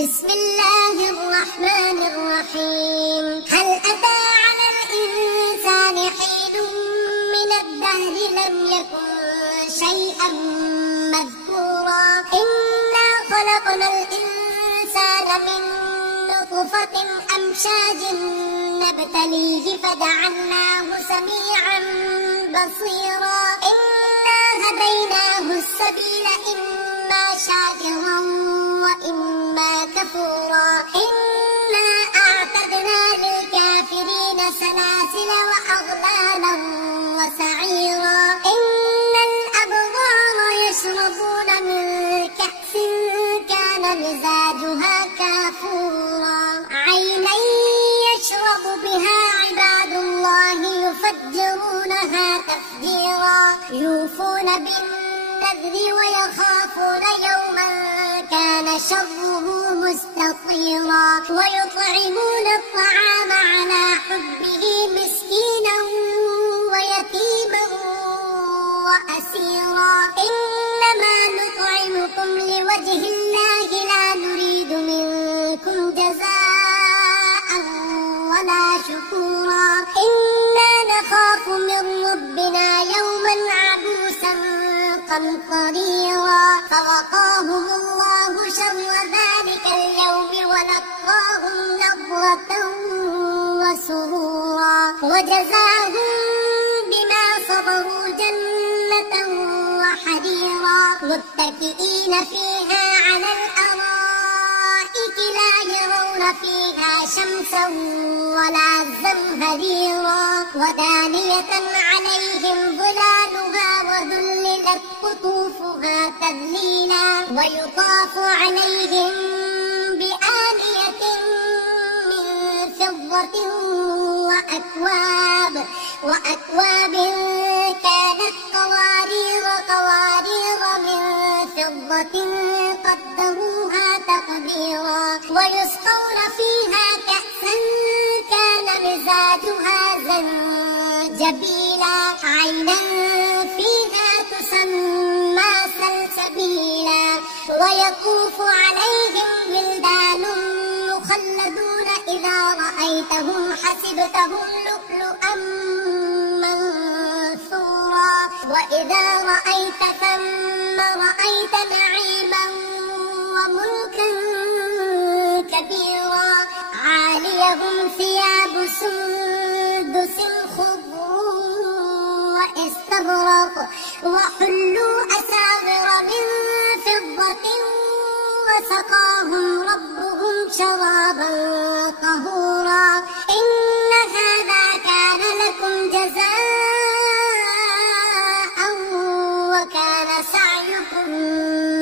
بسم الله الرحمن الرحيم. هل أتى على الإنسان حين من الدهر لم يكن شيئا مذكورا إنا خلقنا الإنسان من نطفة أمشاج نبتليه فجعلناه سميعا بصيرا إنا هديناه السبيل إما شاكرا وإما كفورا إنا أعتدنا للكافرين سلاسل وأغلالا وسعيرا إن الأبرار يشربون من كأس كان مزاجها كافورا عينا يشرب بها عباد الله يفجرونها تفجيرا يوفون بالنذر ويخافون يوما كان شره مستطيرا ويطعمون الطعام على حبه مسكينا ويتيما وأسيرا إنما نطعمكم لوجه الله لا نريد منكم جزاء ولا شكورا إنا نخاف من ربنا يوما عبوسا قمطريرا فوقاهم الله شر ذلك اليوم ولقاهم نضرة وسرورا وجزاهم بما صبروا جنة وحريرا متكئين فيها على الأرائك لا يرون فيها شمسا ولا زمهريرا ودانية عليهم ظلالها وذللت قطوفها تذليلا ويطاف عليهم بآنية من فضة وأكواب كانت قوارير من فضة قدروها تقديرا ويسقون فيها كأسا كان مزاجها زنجبيلا عينا فيها تسمى سلسبيلا ويطوف عليهم ولدان مخلدون إذا رأيتهم حسبتهم لؤلؤا منثورا وإذا رأيت ثم رأيت نعيما وملكا كبيرا عاليهم ثياب سندس خضر واستبرق وحلوا أساور من فضة وسقاهم ربهم شرابا طهورا إن هذا كان لكم جزاء وكان سعيكم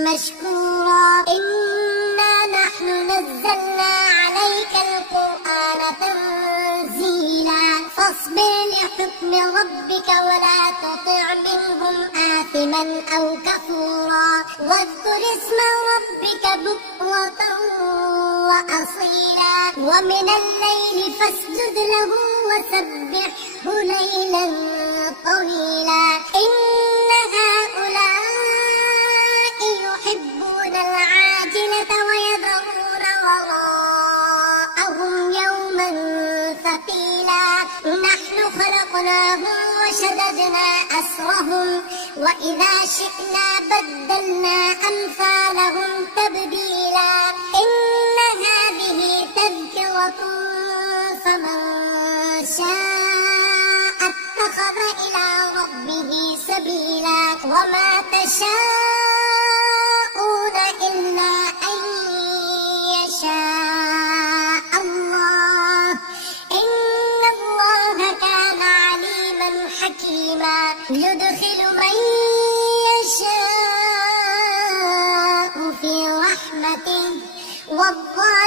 مشكورا إنا نحن نزلنا عليك القرآن تنزيلا فاصبر لحكم ربك ولا تطع منهم آثما أو كفورا واذكر اسم ربك بكرة وأصيلا ومن الليل فاسجد له وسبحه ليلا طويلا إن هؤلاء يحبون العاجلة ويذرون وراءهم يوما ثقيلا نحن خلقناهم وشددنا أسرهم وإذا شئنا بدلنا أمثالهم تبديلا إن هذه تذكرة فمن شاء اتخذ إلى ربه سبيلا وما تشاءون إلا أن يشاء الله إن الله كان عليما حكيما يدخل من يشاء في رحمته والظالمين